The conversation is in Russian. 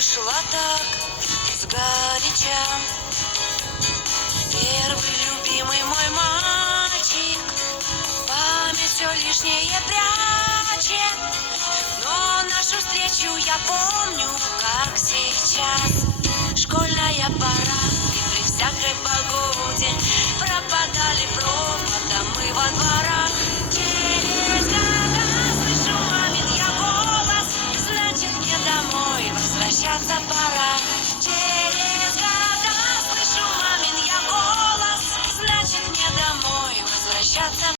Шла так сгоряча. Первый любимый мой мальчик память все лишнее прячет, но нашу встречу я помню, как сейчас. Школьная пора, и при всякой погоде пропадали провода мы во двор.